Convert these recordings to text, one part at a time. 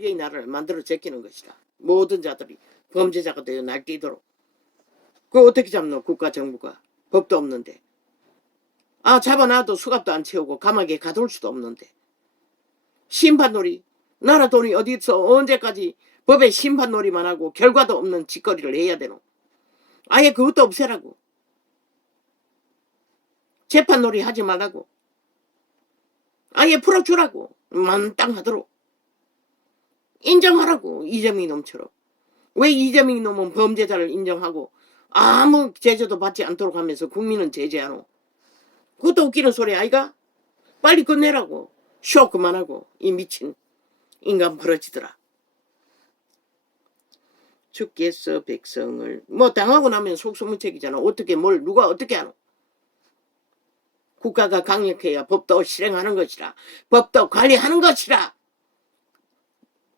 벨기에 나라를 만들어 제끼는 것이다. 모든 자들이 범죄자가 되어 날뛰도록. 그거 어떻게 잡노? 국가 정부가. 법도 없는데. 아, 잡아놔도 수갑도 안 채우고 감옥에 가둘 수도 없는데. 심판놀이. 나라 돈이 어디서 언제까지 법에 심판놀이만 하고 결과도 없는 짓거리를 해야 되노? 아예 그것도 없애라고. 재판놀이 하지 말라고. 아예 풀어주라고. 만땅하도록. 인정하라고. 이재명 놈처럼. 왜 이재명 놈은 범죄자를 인정하고 아무 제재도 받지 않도록 하면서 국민은 제재하노? 그것도 웃기는 소리 아이가? 빨리 끝내라고. 쇼 그만하고. 이 미친 인간 벌어지더라. 주께서 백성을 뭐 당하고 나면 속수무책이잖아. 어떻게 뭘 누가 어떻게 하노? 국가가 강력해야 법도 실행하는 것이라. 법도 관리하는 것이라.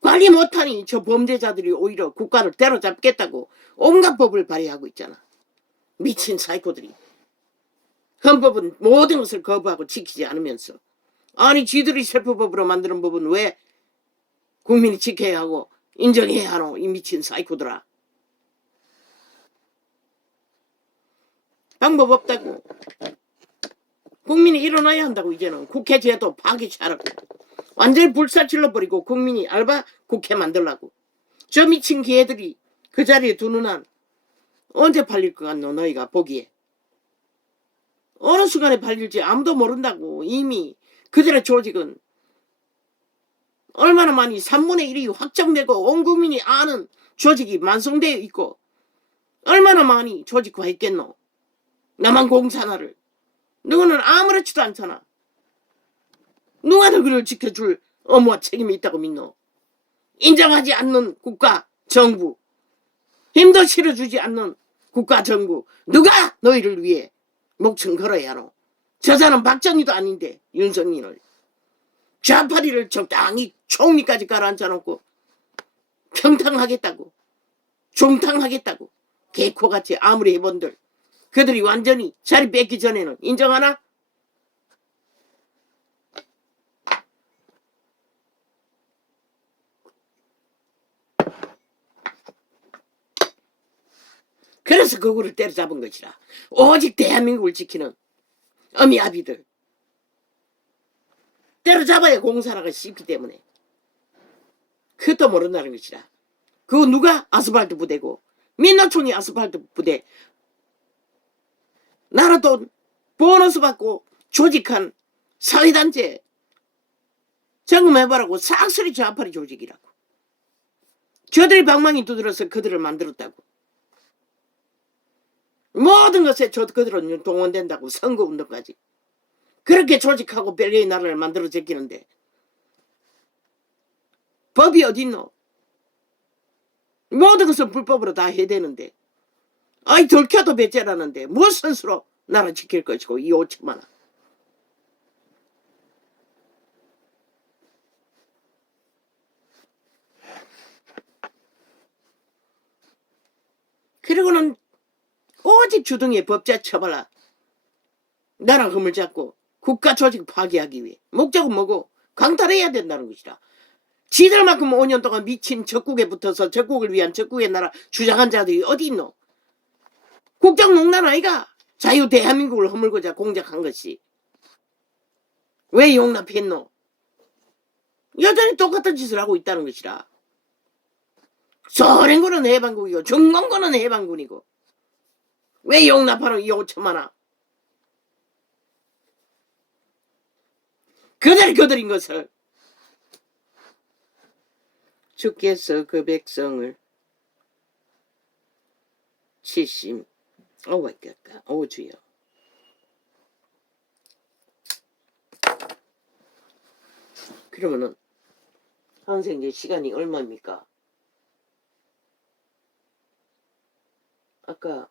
관리 못하니 저 범죄자들이 오히려 국가를 때려잡겠다고 온갖 법을 발휘하고 있잖아. 미친 사이코들이. 헌법은 모든 것을 거부하고 지키지 않으면서 아니 지들이 세포법으로 만드는 법은 왜 국민이 지켜야 하고 인정해야 하노? 이 미친 사이코들아. 방법 없다고. 국민이 일어나야 한다고. 이제는 국회 제도 파기시하라고. 완전히 불사질러버리고 국민이 알바 국회 만들라고. 저 미친 개들이 그 자리에 두는 한 언제 팔릴 것 같노? 너희가 보기에. 어느 순간에 팔릴지 아무도 모른다고. 이미 그들의 조직은 얼마나 많이 3분의 1이 확정되고 온 국민이 아는 조직이 완성되어 있고 얼마나 많이 조직화했겠노? 나만 공산화를. 너는 아무렇지도 않잖아. 누가 너희를 지켜줄 업무와 책임이 있다고 믿노? 인정하지 않는 국가, 정부, 힘도 실어주지 않는 국가, 정부, 누가 너희를 위해 목숨 걸어야 하노? 저자는 박정희도 아닌데 윤석열을. 좌파리를 적당히 총리까지 깔아앉혀놓고 평탕하겠다고, 중탕하겠다고 개코같이 아무리 해본들 그들이 완전히 자리 뺏기 전에는 인정하나? 그래서 그거를 때려잡은 것이라. 오직 대한민국을 지키는 어미아비들 때려잡아야 공사라가 쉽기 때문에. 그것도 모른다는 것이라. 그거 누가 아스팔트 부대고 민노총이 아스팔트 부대. 나라 돈 보너스 받고 조직한 사회단체 점검해보라고. 싹쓸이 좌파리 조직이라고. 저들이 방망이 두드려서 그들을 만들었다고. 모든 것에 그들은 동원된다고. 선거운동까지. 그렇게 조직하고 벨기에 나라를 만들어 제끼는데 법이 어딨노? 모든 것을 불법으로 다 해야 되는데 아이 들켜도 배째라는데 무슨 수로 나라 지킬 것이고 이 5천만 원. 그리고는 오직 주둥이에 법제 처벌라. 나라 흠을 잡고 국가 조직 파괴하기 위해. 목적은 뭐고? 강탈해야 된다는 것이다. 지들만큼 5년 동안 미친 적국에 붙어서 적국을 위한 적국의 나라 주장한 자들이 어디 있노? 국정농단 아이가? 자유 대한민국을 허물고자 공작한 것이. 왜 용납했노? 여전히 똑같은 짓을 하고 있다는 것이라. 소련군은 해방국이고 중공군은 해방군이고 왜 용납하노? 이 5천만 원. 그들이 그들인 것을. 주께서 그 백성을 치심. 오 주여. 그러면은 선생님 시간이 얼마입니까? 아까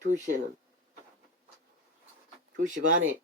2시에는 2시 반에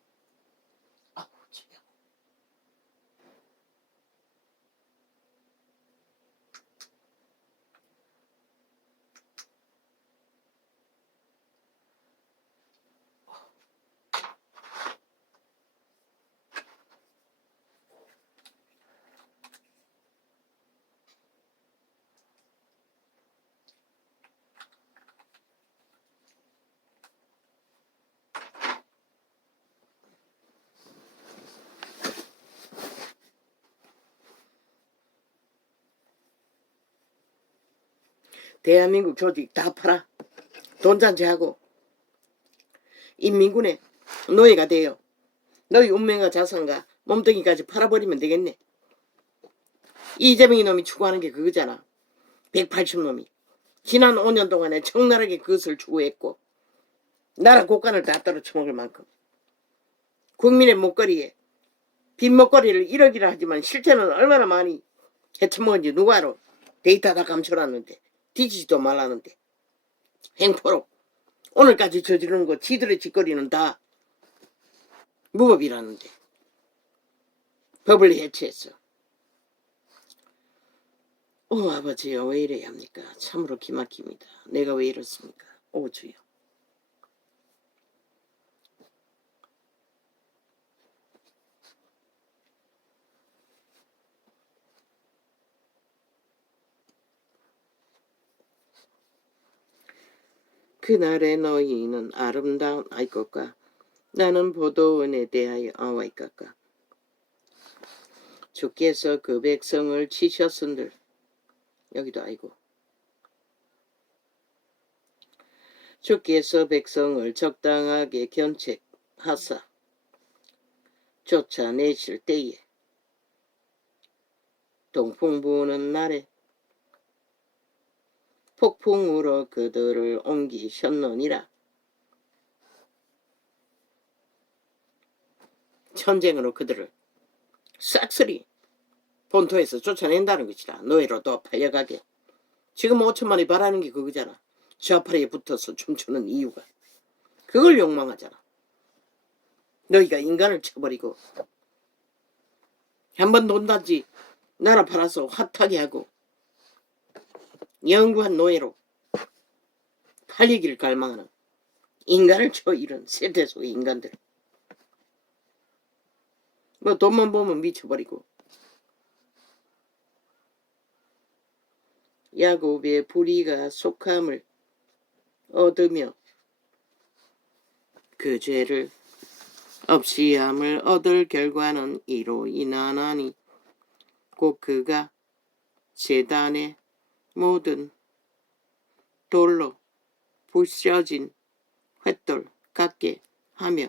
대한민국 조직 다 팔아. 돈잔치하고 인민군의 노예가 돼요. 너희 운명과 자산과 몸뚱이까지 팔아버리면 되겠네. 이재명이 놈이 추구하는 게 그거잖아. 180놈이 지난 5년 동안에 적나라하게 그것을 추구했고 나라 곳간을 다 떨어쳐먹을 만큼 국민의 목걸이에 빈 목걸이를 1억이라 하지만 실제는 얼마나 많이 헤쳐먹은지 누가 알아. 데이터 다 감춰놨는데 뒤지지도 말라는데 행포로 오늘까지 저지르는 거 지들의 짓거리는 다 무법이라는데 법을 해체했어. 오 아버지요 왜 이래야 합니까? 참으로 기막힙니다. 내가 왜 이렇습니까? 오 주여. 그날의 너희는 아름다운 아이것과 나는 보도원에 대하여 아와이까까 주께서 그 백성을 치셨은들 여기도 아이고 주께서 백성을 적당하게 견책하사 쫓아내실 때에 동풍 부는 날에 폭풍으로 그들을 옮기셨느니라. 전쟁으로 그들을 싹쓸이 본토에서 쫓아낸다는 것이다. 노예로 또 팔려가게. 지금 5천만이 바라는 게 그거잖아. 좌파리에 붙어서 춤추는 이유가. 그걸 욕망하잖아. 너희가 인간을 쳐버리고 한번 돈단지 나라 팔아서 핫하게 하고 영구한 노예로 팔리기를 갈망하는 인간을 쳐 이런 세대 속의 인간들. 뭐 돈만 보면 미쳐버리고 야곱의 불의가 속함을 얻으며 그 죄를 없이함을 얻을 결과는 이로 인하나니 곧 그가 제단의 모든 돌로 부셔진 횃돌 같게 하며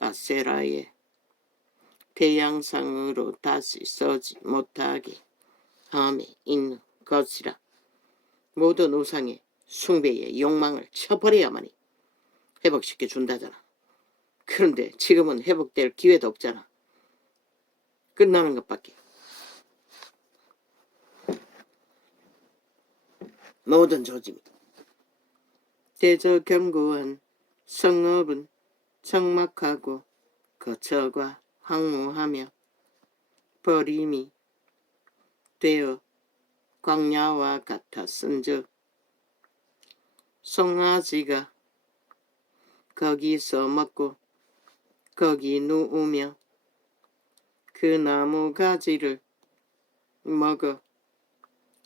아세라의 태양상으로 다시 서지 못하게 함에 있는 것이라. 모든 우상의 숭배의 욕망을 쳐버려야만이 회복시켜 준다잖아. 그런데 지금은 회복될 기회도 없잖아. 끝나는 것밖에. 모든 조짐이 대저 견고한 성읍은 적막하고 거처가 황무하며 버림이 되어 광야와 같았은즉 송아지가 거기서 먹고 거기 누우며 그 나무 가지를 먹어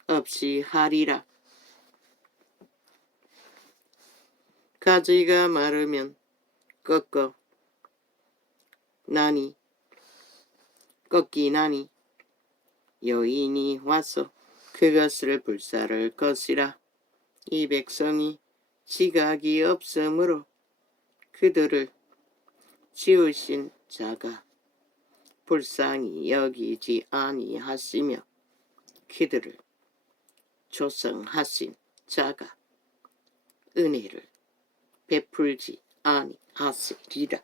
없이 하리라. 가지가 마르면 꺾기 나니 여인이 와서 그것을 불사를 것이라. 이 백성이 지각이 없으므로 그들을 지으신 자가 불쌍히 여기지 아니하시며 그들을 조성하신 자가 은혜를 베풀지 아니하시리라.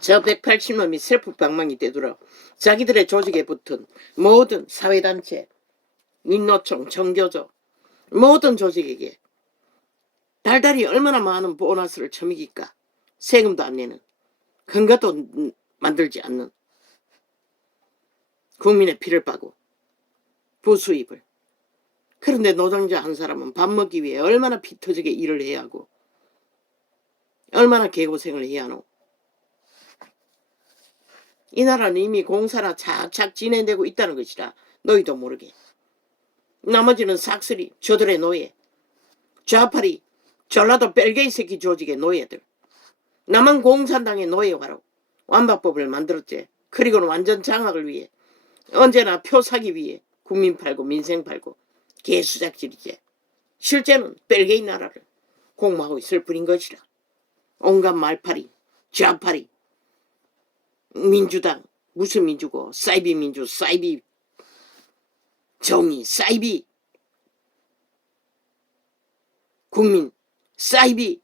저 180놈이 셀프방망이 되돌아 자기들의 조직에 붙은 모든 사회단체, 민노총, 정교조 모든 조직에게 달달이 얼마나 많은 보너스를 처먹일까. 세금도 안 내는, 근거도 만들지 않는 국민의 피를 빠고 부수입을. 그런데 노동자 한 사람은 밥 먹기 위해 얼마나 피 터지게 일을 해야 하고 얼마나 개고생을 해야 하노. 이 나라는 이미 공사나 착착 진행되고 있다는 것이라 너희도 모르게. 나머지는 싹쓸이 저들의 노예, 좌파리 전라도 벨게이 새끼 조직의 노예들, 남한 공산당의 노예화로 완박법을 만들었지. 그리고는 완전 장악을 위해 언제나 표 사기 위해 국민 팔고 민생 팔고 개수작질이지. 실제는 벨기에 나라를 공모하고 있을 뿐인 것이라. 온갖 말팔이, 좌팔이, 민주당, 무슨 민주고, 사이비 민주, 사이비 정의, 사이비 국민, 사이비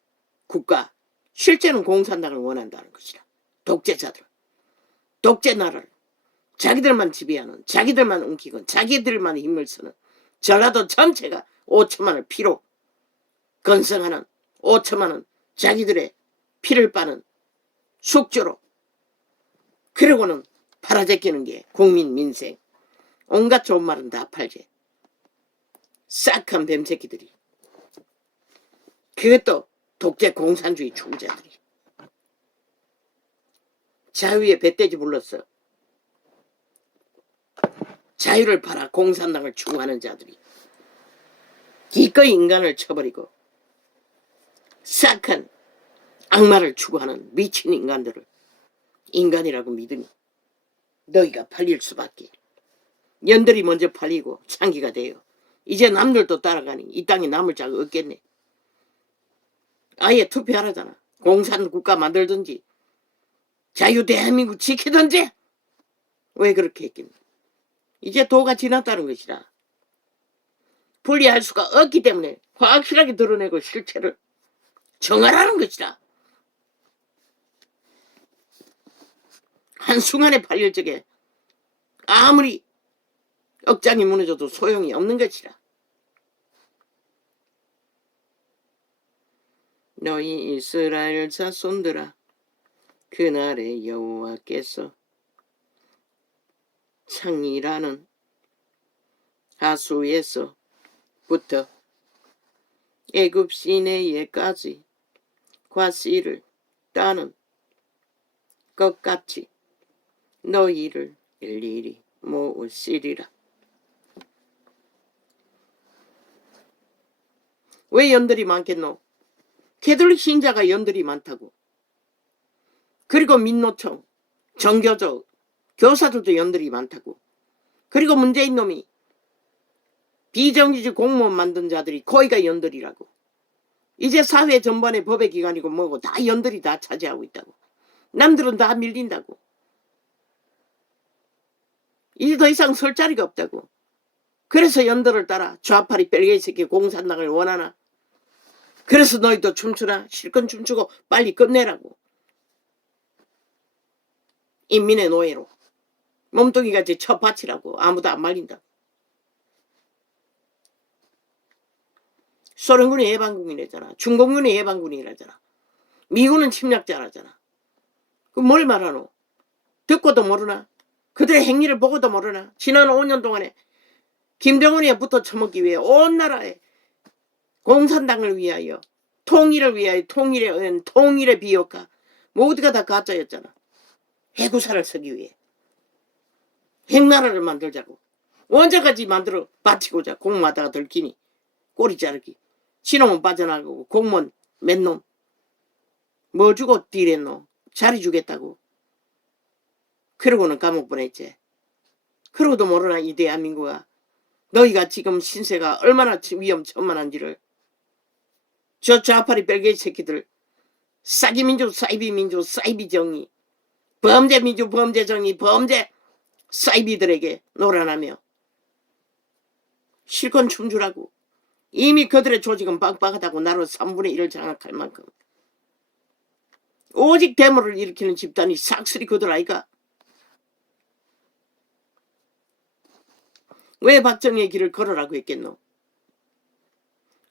국가, 실제는 공산당을 원한다는 것이라. 독재자들, 독재 나라를 자기들만 지배하는, 자기들만 움키고 자기들만 힘을 쓰는 전라도 전체가 5천만을 피로 건성하는 5천만은 자기들의 피를 빠는 숙주로, 그러고는 팔아제끼는 게 국민 민생, 온갖 좋은 말은 다 팔지. 싹한 뱀새끼들이, 그것도 독재 공산주의 추구자들이 자유의 배떼지 불렀어. 자유를 팔아 공산당을 추구하는 자들이 기꺼이 인간을 쳐버리고 싹한 악마를 추구하는 미친 인간들을 인간이라고 믿으니 너희가 팔릴 수밖에. 연들이 먼저 팔리고 창기가 돼요. 이제 남들도 따라가니 이 땅에 남을 자가 없겠네. 아예 투표하라잖아. 공산국가 만들든지 자유 대한민국 지키든지. 왜 그렇게 했겠니? 이제 도가 지났다는 것이라. 분리할 수가 없기 때문에 확실하게 드러내고 실체를 정하라는 것이라. 한순간에 팔릴 적에 아무리 억장이 무너져도 소용이 없는 것이라. 너희 이스라엘 자손들아, 그날에 여호와께서 창이라는 하수에서부터 애굽 시내에까지 과실을 따는 것 같이 너희를 일일이 모으시리라. 왜 연들이 많겠노? 캐톨릭 신자가 연들이 많다고. 그리고 민노총, 정교조, 교사들도 연들이 많다고. 그리고 문재인 놈이 비정규직 공무원 만든 자들이 거의가 연들이라고. 이제 사회 전반의 법의 기관이고 뭐고 다 연들이 다 차지하고 있다고. 남들은 다 밀린다고. 이제 더 이상 설 자리가 없다고. 그래서 연들을 따라 좌파리 벨기에 새끼 공산당을 원하나? 그래서 너희도 춤추나? 실컷 춤추고 빨리 끝내라고. 인민의 노예로 몸뚱이같이 첩받치라고. 아무도 안 말린다. 소련군이 해방군이라잖아. 중공군이 해방군이라잖아. 미군은 침략자라잖아. 그 뭘 말하노? 듣고도 모르나? 그들의 행위를 보고도 모르나? 지난 5년 동안에 김정은이에 붙어 처먹기 위해 온 나라에 공산당을 위하여, 통일을 위하여, 통일의 비효과 모두가 다 가짜였잖아. 해구사를 쓰기 위해 핵나라를 만들자고. 언제까지 만들어 바치고자. 공마다가 들키니 꼬리 자르기. 신놈은 빠져나가고 공무원 맨놈 뭐 주고 딜했노? 자리 주겠다고. 그러고는 감옥 보냈지. 그러고도 모르나 이 대한민국아. 너희가 지금 신세가 얼마나 위험천만한지를. 저 좌파리 벨기에 새끼들, 싸기민주, 사이비민주, 사이비정의, 범죄민주, 범죄정의, 범죄 사이비들에게 노란하며 실컷 춤추라고. 이미 그들의 조직은 빡빡하다고. 나로 3분의 1을 장악할 만큼. 오직 데모를 일으키는 집단이 싹쓸이 그들 아이가. 왜 박정희의 길을 걸으라고 했겠노?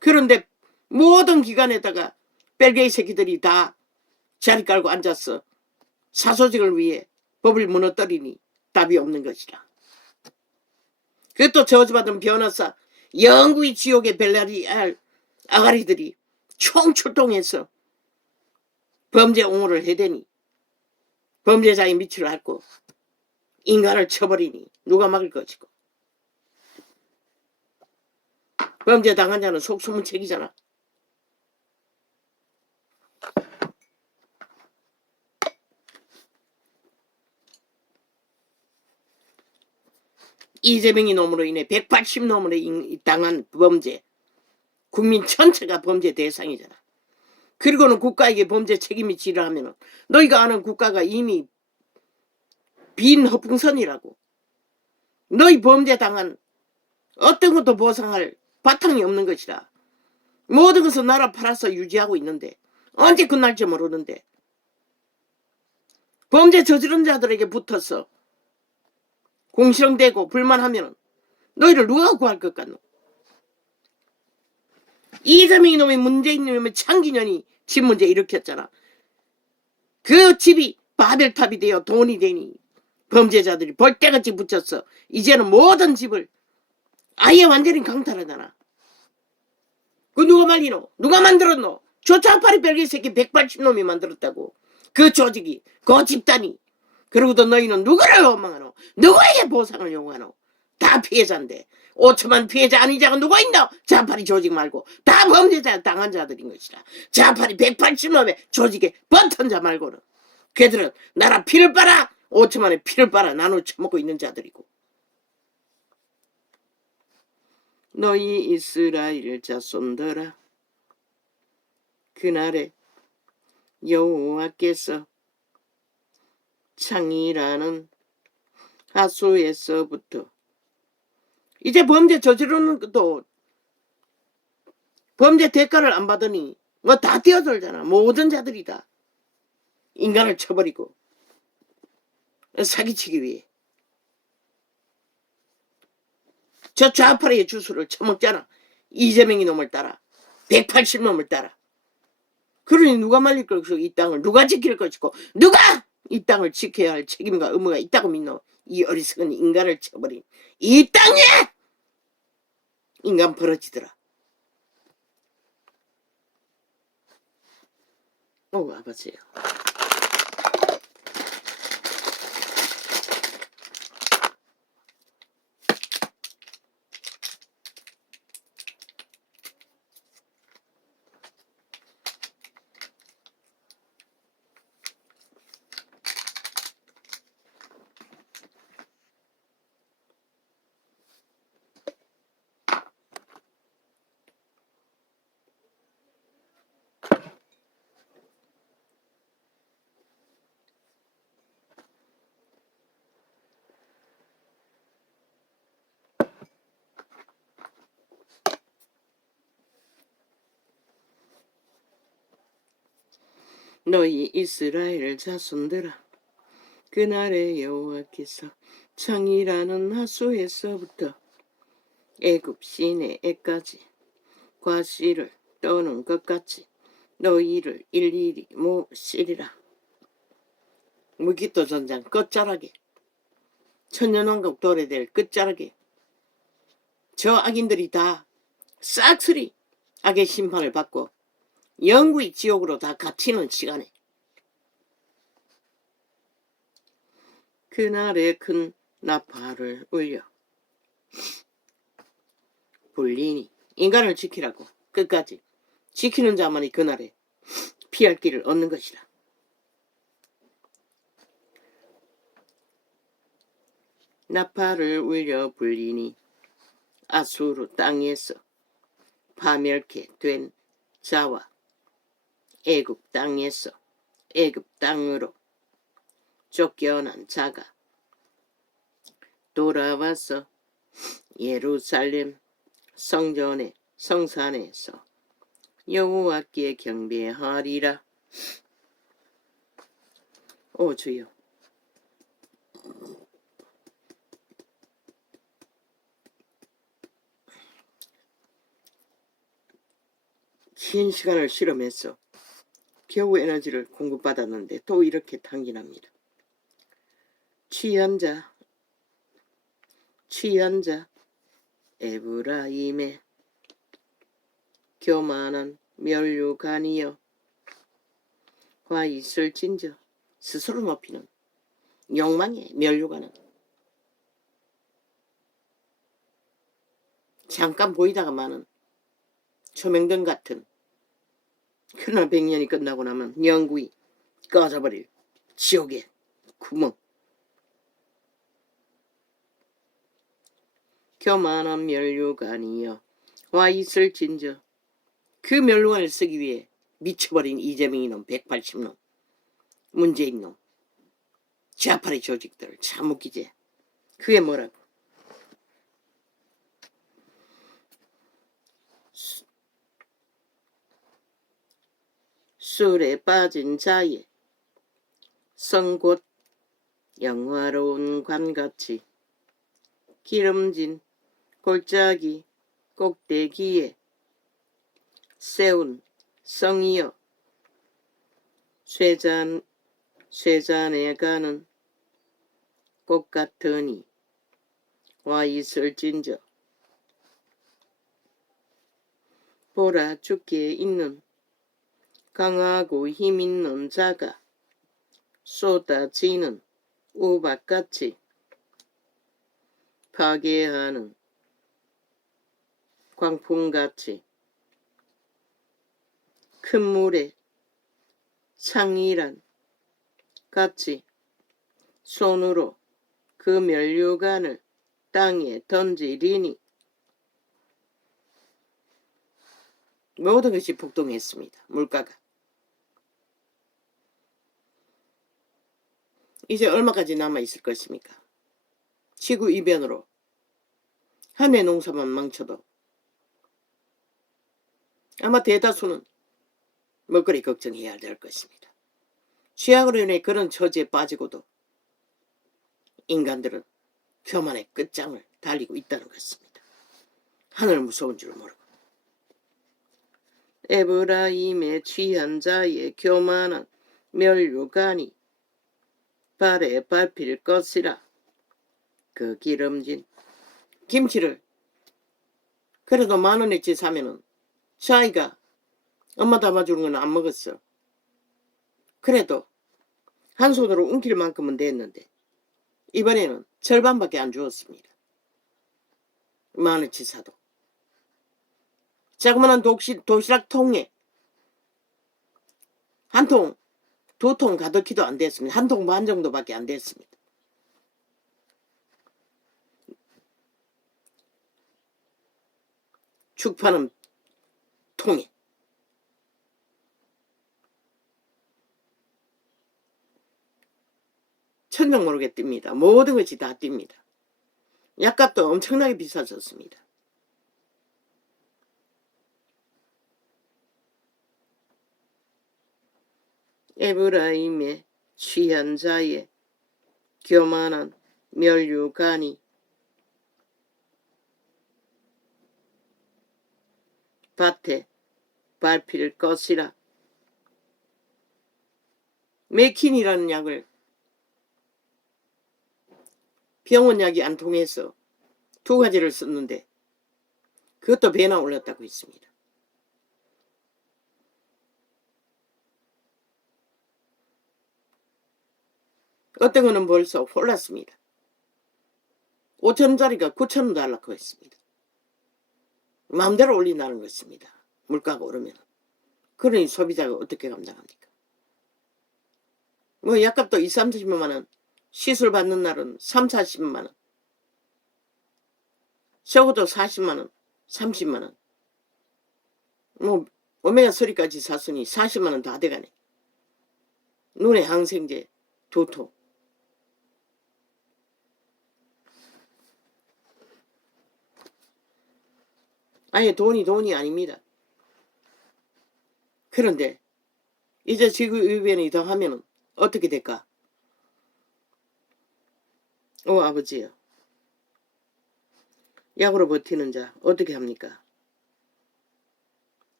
그런데 모든 기관에다가 벨기에 새끼들이 다 자리 깔고 앉았어. 사소직을 위해 법을 무너뜨리니 답이 없는 것이라. 그것도 저주받은 변호사, 영구히 지옥의 벨라리알 아가리들이 총출동해서 범죄 옹호를 해대니 범죄자의 밑을 앓고 인간을 쳐버리니 누가 막을 것이고. 범죄 당한 자는 속수문 책이잖아. 이재명이 놈으로 인해 180놈으로 당한 범죄, 국민 전체가 범죄 대상이잖아. 그리고는 국가에게 범죄 책임이 지라하면 너희가 아는 국가가 이미 빈 허풍선이라고. 너희 범죄 당한 어떤 것도 보상할 바탕이 없는 것이다. 모든 것은 나라 팔아서 유지하고 있는데 언제 끝날지 모르는데 범죄 저지른 자들에게 붙어서 공시렁대고 불만하면 너희를 누가 구할 것 같노? 이재명이 놈의 문재인 놈의 창기년이 집 문제 일으켰잖아. 그 집이 바벨탑이 되어 돈이 되니 범죄자들이 벌떼같이 붙였어. 이제는 모든 집을 아예 완전히 강탈하잖아. 그 누가 말리노? 누가 만들었노? 저 좌파리 별개 새끼 180놈이 만들었다고. 그 조직이, 그 집단이. 그러고도 너희는 누구를 원망하노? 누구에게 보상을 요구하노? 다 피해자인데 5천만 피해자 아닌 자가 누가 있노? 좌파리 조직 말고 다 범죄자 당한 자들인 것이다. 좌파리 180놈의 조직에 버튼 자 말고는 걔들은 나라 피를 빨아 5천만의 피를 빨아 나눠 처먹고 있는 자들이고. 너희 이스라엘 자손들아, 그날에 여호와께서 창이라는 하수에서부터 이제 범죄 저지르는 것도 범죄 대가를 안 받으니 뭐 다 뛰어들잖아. 모든 자들이 다 인간을 쳐버리고 사기치기 위해 저 좌파리의 주술을 처먹잖아. 이재명이 놈을 따라 180놈을 따라. 그러니 누가 말릴 것이고 이 땅을 누가 지킬 것이고 누가 이 땅을 지켜야 할 책임과 의무가 있다고 믿노? 이 어리석은 인간을 쳐버린 이 땅에 인간 벌어지더라. 와보세요. 너희 이스라엘 자손들아, 그날에 여호와께서 창이라는 하수에서부터 애굽 시내에까지 과실을 떠는 것 같이 너희를 일일이 모시리라. 무기토 전장 끝자락에 천년왕국 도래될 끝자락에 저 악인들이 다 싹쓸이 악의 심판을 받고 영구히 지옥으로 다 갇히는 시간에 그날에 큰 나팔을 울려 불리니 인간을 지키라고 끝까지 지키는 자만이 그날에 피할 길을 얻는 것이라. 나팔을 울려 불리니 아수르 땅에서 파멸케 된 자와 애굽 땅에서 애굽 땅으로 쫓겨난 자가 돌아와서 예루살렘 성전의 성산에서 여호와께 경배하리라. 오 주여, 긴 시간을 실험해서 겨우 에너지를 공급받았는데 또 이렇게 당긴합니다. 취한 자 에브라임의 교만한 면류관이여 화 있을진저. 스스로 높이는 욕망의 면류관은 잠깐 보이다가 마는 조명등 같은, 그러나 100년이 끝나고 나면 영구히 꺼져버릴 지옥의 구멍. 교만한 면류관이여 와 있을진저. 그 면류관을 쓰기 위해 미쳐버린 이재명이 놈 180놈 문재인 놈 좌파리 조직들 참 웃기지. 그게 뭐라고. 술에 빠진 자의 성곧 영화로운 관같이 기름진 골짜기 꼭대기에 세운 성이여 쇠잔에 가는 꽃 같으니 와 있을진저. 보라 죽게 있는 강하고 힘있는 자가 쏟아지는 우박같이 파괴하는 광풍같이 큰 물에 창이란 같이 손으로 그 면류관을 땅에 던지리니 모든 것이 폭동했습니다. 물가가. 이제 얼마까지 남아있을 것입니까? 지구 이변으로 한 해 농사만 망쳐도 아마 대다수는 먹거리 걱정해야 될 것입니다. 취약으로 인해 그런 처지에 빠지고도 인간들은 교만의 끝장을 달리고 있다는 것입니다. 하늘 무서운 줄 모르고. 에브라임의 취한 자의 교만한 면류관이 발에 밟힐 것이라. 그 기름진 김치를 그래도 10,000원어치 사면은 자기가 엄마 담아주는 건 안 먹었어. 그래도 한 손으로 웅킬 만큼은 됐는데 이번에는 절반밖에 안 주었습니다. 10,000원어치 사도. 자그마한 도시락 통에 한 통, 2통 가득히도 안 됐습니다. 1통 반 정도밖에 안 됐습니다. 죽 파는 통에. 천정 모르게 뛵니다. 모든 것이 다 뛵니다. 약값도 엄청나게 비싸졌습니다. 에브라임의 취한 자의 교만한 면류관이 밭에 밟힐 것이라. 메킨이라는 약을 병원약이 안 통해서 2가지를 썼는데 그것도 배나 올랐다고 했습니다. 어떤 거는 벌써 올랐습니다. 5,000원짜리가 9,000원 달라고 했습니다. 마음대로 올린다는 것입니다. 물가가 오르면. 그러니 소비자가 어떻게 감당합니까? 뭐 약값도 20-30만 원, 시술 받는 날은 30-40만 원, 적어도 40만 원, 30만 원. 뭐 오메가3까지 샀으니 40만 원 다 돼가네. 눈에 항생제 2통. 아니 돈이 아닙니다. 그런데 이제 지구이변이 더 하면 어떻게 될까? 아버지요. 약으로 버티는 자 어떻게 합니까?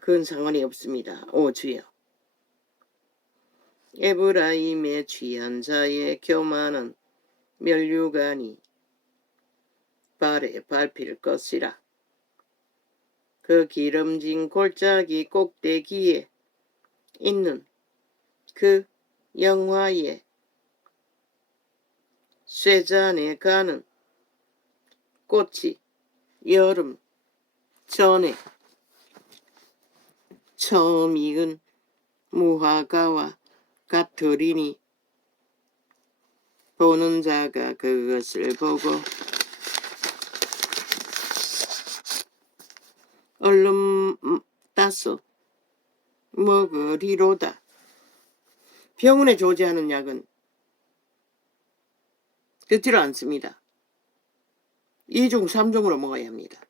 그건 상관이 없습니다. 주여. 에브라임의 취한 자의 교만한 면류관이 발에 밟힐 것이라. 그 기름진 골짜기 꼭대기에 있는 그 영화의 쇠잔에 가는 꽃이 여름 전에 처음 익은 무화과와 같으리니 보는 자가 그것을 보고 얼른 따서 먹으리로다. 병원에 조제하는 약은 듣지를 않습니다. 2중, 3중으로 먹어야 합니다.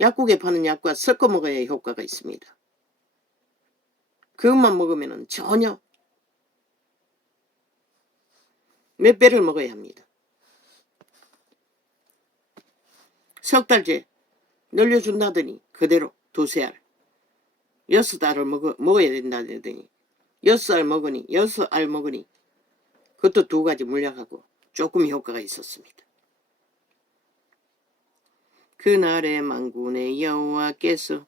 약국에 파는 약과 섞어 먹어야 효과가 있습니다. 그것만 먹으면 전혀 몇 배를 먹어야 합니다. 석 달째 늘려준다더니 그대로 두세 알, 6알을 먹어야 된다더니 6알 먹으니 6알 먹으니 그것도 2가지 물약하고 조금 효과가 있었습니다. 그날의 만군의 여호와께서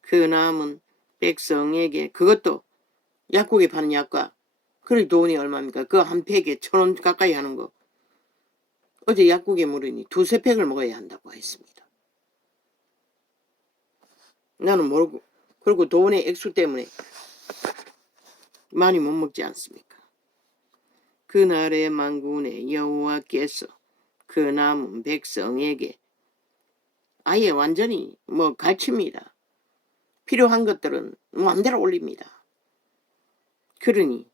그 남은 백성에게, 그것도 약국에 파는 약과, 그래 돈이 얼마입니까? 그거 한 팩에 1,000원 가까이 하는 거 어제 약국에 물으니 2~3팩을 먹어야 한다고 했습니다. 나는 모르고, 그리고 돈의 액수 때문에 많이 못 먹지 않습니까? 그날의 만군의 여호와께서 그 남은 백성에게 아예 완전히 갈칩니다. 필요한 것들은 마음대로 올립니다. 그러니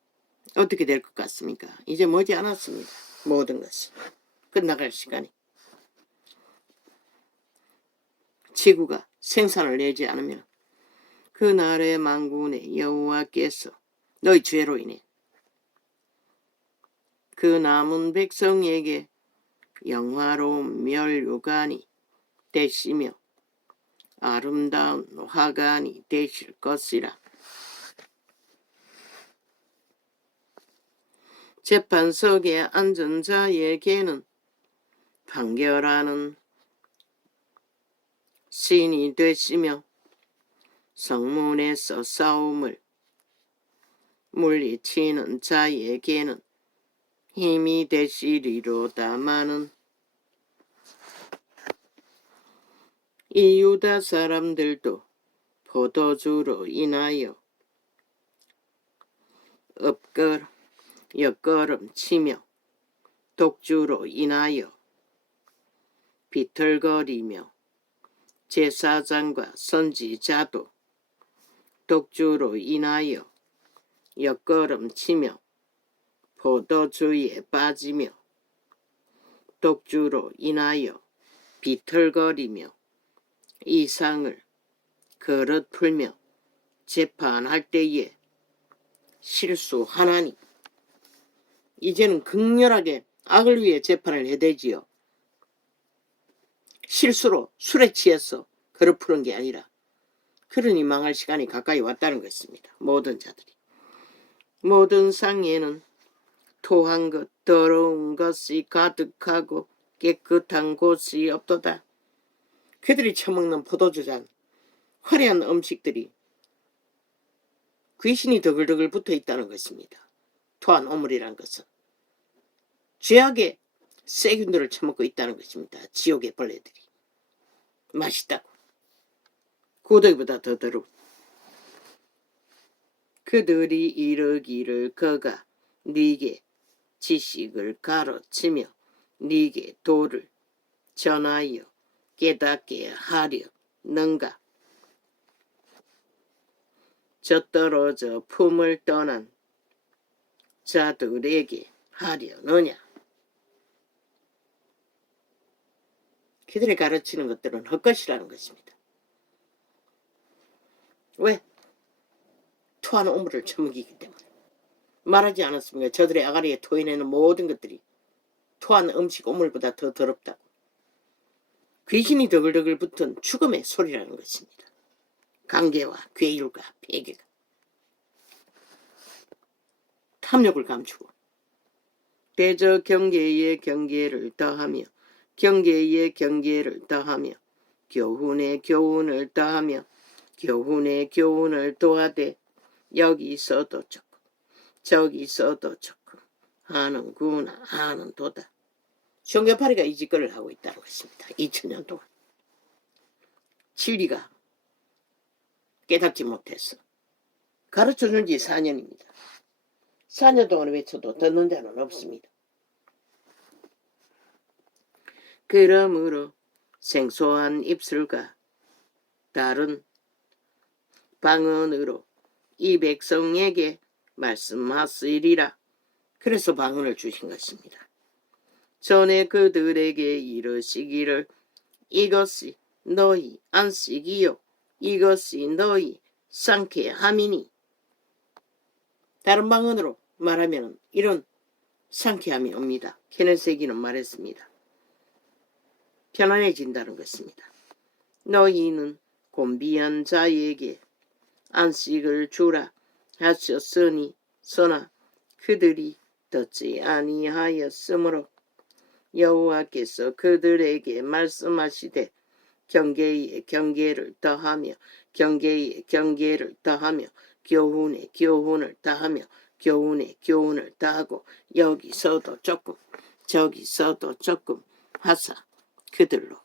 어떻게 될 것 같습니까? 이제 머지 않았습니다. 모든 것이 끝나갈 시간이. 지구가 생산을 내지 않으면 그날의 만군의 여호와께서 너희 죄로 인해 그 남은 백성에게 영화로운 멸류관이 되시며 아름다운 화관이 되실 것이라. 재판석에 앉은 자에게는 판결하는 신이 되시며 성문에서 싸움을 물리치는 자에게는 힘이 되시리로다마는 이 유다 사람들도 포도주로 인하여 엿걸음치며 독주로 인하여 비틀거리며 제사장과 선지자도 독주로 인하여 엿걸음치며 포도주에 빠지며 독주로 인하여 비틀거리며 이상을 그릇 풀며 재판할 때에 실수하나니. 이제는 극렬하게 악을 위해 재판을 해대지요. 실수로 술에 취해서 그릇 푸는 게 아니라. 그러니 망할 시간이 가까이 왔다는 것입니다. 모든 자들이. 모든 상에는 토한 것, 더러운 것이 가득하고 깨끗한 곳이 없도다. 그들이 처먹는 포도주잔, 화려한 음식들이 귀신이 더글더글 붙어있다는 것입니다. 토한 오물이라는 것은 죄악의 세균들을 처먹고 있다는 것입니다. 지옥의 벌레들이. 맛있다고. 고더기보다 더 더러워. 그들이 이르기를 그가 네게 지식을 가르치며 네게 도를 전하여 깨닫게 하려는가. 젖떨어져 품을 떠난 자들에게 하려느냐. 그들이 가르치는 것들은 헛것이라는 것입니다. 왜? 토한 오물을 처먹이기 때문에. 말하지 않았습니까? 저들의 아가리에 토해내는 모든 것들이 토한 음식 오물보다 더 더럽다고. 귀신이 더글더글 붙은 죽음의 소리라는 것입니다. 강계와 괴율과 폐괴가 탐욕을 감추고 대저 경계에 경계를 더하며 경계에 경계를 더하며 교훈에 교훈을 더하며 교훈에 교훈을 더하되 여기서도 조금 저기서도 조금 하는구나 하는도다. 정교파리가 이 짓거리를 하고 있다는 것입니다. 2000년 동안. 진리가 깨닫지 못해서. 가르쳐준 지 4년입니다. 4년 동안 외쳐도 듣는 자는 없습니다. 그러므로 생소한 입술과 다른 방언으로 이 백성에게 말씀하시리라. 그래서 방언을 주신 것입니다. 전에 그들에게 이르시기를 이것이 너희 안식이요 이것이 너희 상쾌함이니. 다른 방언으로 말하면 이런 상쾌함이 옵니다. 케네세기는 말했습니다. 편안해진다는 것입니다. 너희는 곤비한 자에게 안식을 주라 하셨으니 서나 그들이 듣지 아니하였으므로 여호와께서 그들에게 말씀하시되 경계에 경계를 더하며 경계에 경계를 더하며 교훈에 교훈을 더하며 교훈에 교훈을 더하고 여기서도 조금 저기서도 조금 하사 그들로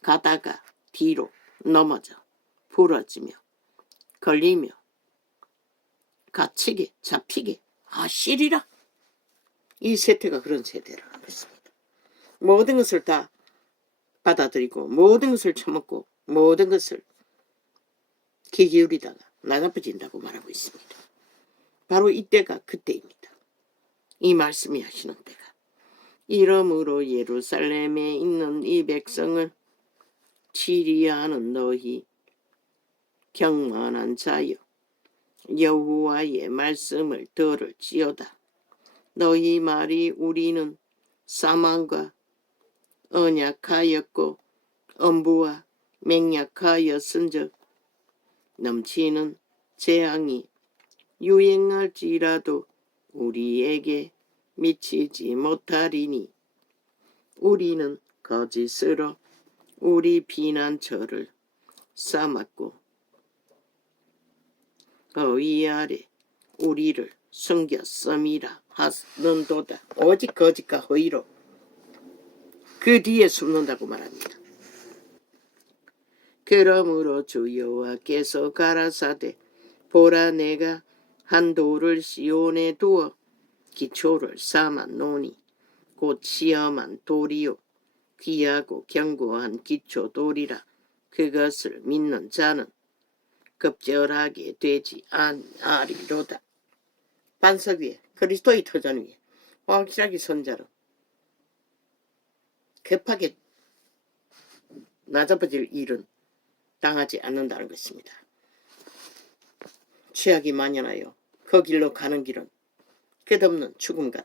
가다가 뒤로 넘어져 부러지며 걸리며 갇히게 잡히게 하시리라. 이 세태가 그런 세대라는 것입니다. 모든 것을 다 받아들이고 모든 것을 처먹고 모든 것을 귀 기울이다가 나가빠진다고 말하고 있습니다. 바로 이때가 그때입니다. 이 말씀이 하시는 때가. 이러므로 예루살렘에 있는 이 백성을 치리하는 너희 경건한 자여 여호와의 말씀을 들을지어다. 너희 말이 우리는 사망과 언약하였고 엄부와 맹약하였은즉 넘치는 재앙이 유행할지라도 우리에게 미치지 못하리니 우리는 거짓으로 우리 피난처를 삼았고 거위 아래 우리를 숨겼음이라 하는도다. 오직 거짓과 허위로 그 뒤에 숨는다고 말합니다. 그러므로 주 여호와께서 가라사대 보라 내가 한 돌을 시온에 두어 기초를 삼았노니 곧 시험한 돌이요 귀하고 견고한 기초 돌이라. 그것을 믿는 자는 급절하게 되지 아니하리로다. 반석 위에 그리스도의 터전 위에 확실하게 선 자는 급하게 낮아버질 일은 당하지 않는다는 것입니다. 죄악이 만연하여 그 길로 가는 길은 끝없는 죽음 같다.